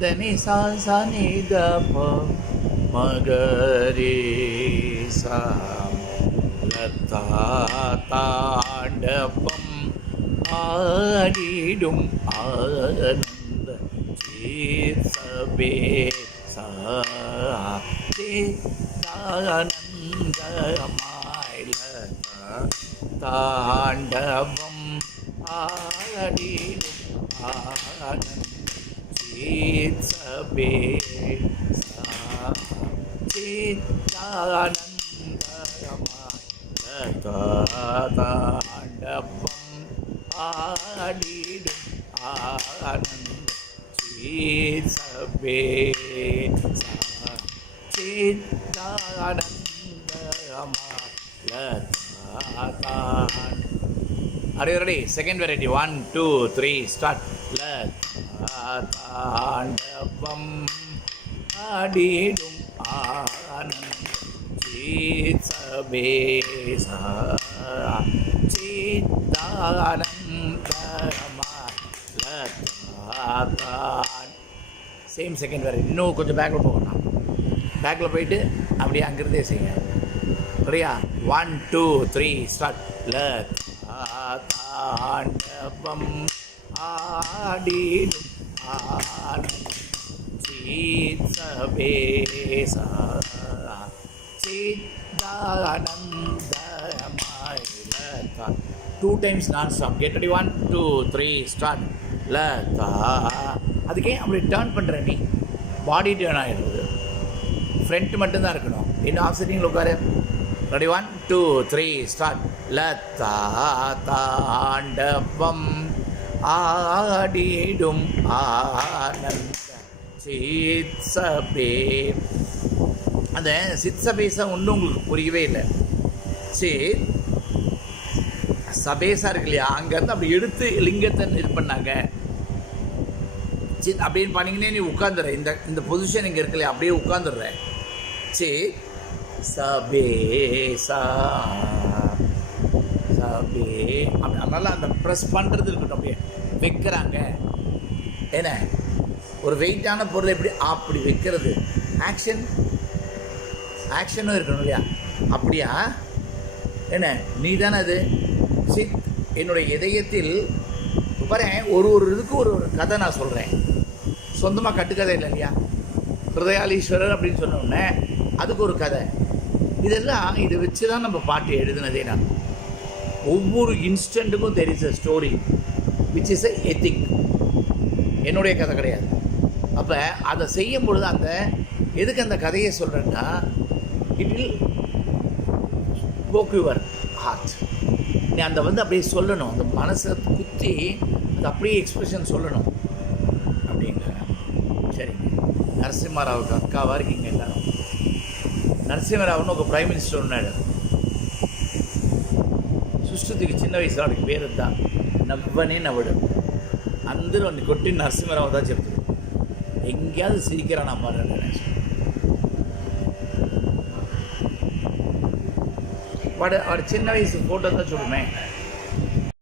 దని సా సా ని ద ప மகரி தாண்டவம் ஆடிடும் ஆனந்த சீர்சபே சானந்தமாயில தாண்டவம் ஆடிடும் ஆனந்த சீர்சபே தாண்டவம் ஆடிடும் ஆனந்த சீர்சபே Are you ready? Second variety. 1, 2, 3, start. தாண்டவம் ஆடிடும் ஆனந்த சீர்சபே சேம் செகண்ட் வேறு இன்னும் கொஞ்சம் பேக்கில் போகணும். பேக்கில் போயிட்டு அப்படியே அங்கிருந்தே செய்யுங்க. சரியா? 1, 2, 3 ஸ்டார்ட். தாண்டவம் ஆடிடும் ஆனந்த சீர்சபே சித்தானந்தமய 2 times non-stop. Get ready. 1, 2, 3 start. அதுக்கே அப்படி டேர்ன் பண்ணுற நீ பாடி டேர்ன் ஆகிடுறது. ஃப்ரண்ட் மட்டும்தான் இருக்கணும். இன்னும் ஆஃப் செட்டிங்கில் உட்காரு. ரெடி? 1, 2, 3 ஸ்டார்ட். தாண்டவம் ஆடிடும் ஆனந்த சித்சபே. அந்த சித்சபேசா ஒன்றும் உங்களுக்கு புரியவே இல்லை. சரி, சபேசா இருக்கு இல்லையா, அங்கேருந்து அப்படி எடுத்து லிங்கத்தை இது பண்ணாங்க. சித் அப்படின்னு பண்ணிங்கன்னே நீ உட்காந்துடுற. இந்த பொசிஷன் இங்கே இருக்கு இல்லையா, அப்படியே உட்காந்துடுற. சரி, சபேசா சபே அப்படி அதனால அந்த ப்ரெஸ் பண்ணுறது இருக்கட்டும். அப்படியே வைக்கிறாங்க. என்ன ஒரு வெயிட்டான பொருளை எப்படி அப்படி வைக்கிறது. ஆக்ஷனும் இருக்கணும் இல்லையா? அப்படியா? என்ன நீ தானே அது? சித் என்னுடைய இதயத்தில் பாரு, ஒரு இதுக்கு ஒரு கதை நான் சொல்கிறேன். சொந்தமாக கட்டுக்கதை இல்லை இல்லையா? ஹிருதயாலீஸ்வரர் அப்படின்னு சொன்னோடனே அதுக்கு ஒரு கதை. இதெல்லாம் இதை வச்சு தான் நம்ம பாட்டு எழுதுனதே. நான் ஒவ்வொரு இன்ஸ்டண்ட்டுக்கும் there is a story which is a ethic. என்னுடைய கதை கிடையாது. அப்போ அதை செய்யும் பொழுது அந்த எதுக்கு அந்த கதையை சொல்கிறேன்னா, it will poke your heart. நீ அந்த அப்படியே சொல்லணும். அந்த மனசை குத்தி அது அப்படியே எக்ஸ்பிரஷன் சொல்லணும் அப்படிங்க. சரிங்க. நரசிம்மராவுக்கு அக்காவாக இருக்கீங்க எல்லாரும். நரசிம்மராவுன்னு ஒரு பிரைம் மினிஸ்டர் ఉన్నాడు. సుష్టుతికి చిన్న వయసులో వాడికి పేరు నవ్వనే నవ్వడు. అందరూ అన్ని కొట్టి నరసింహరావు தான் చెప్తారు. எங்கேயாவது சிரிக்கிறான் நான் பாருங்க. వాడు చిన్న వయసు ఫోటో தான் చూడమే.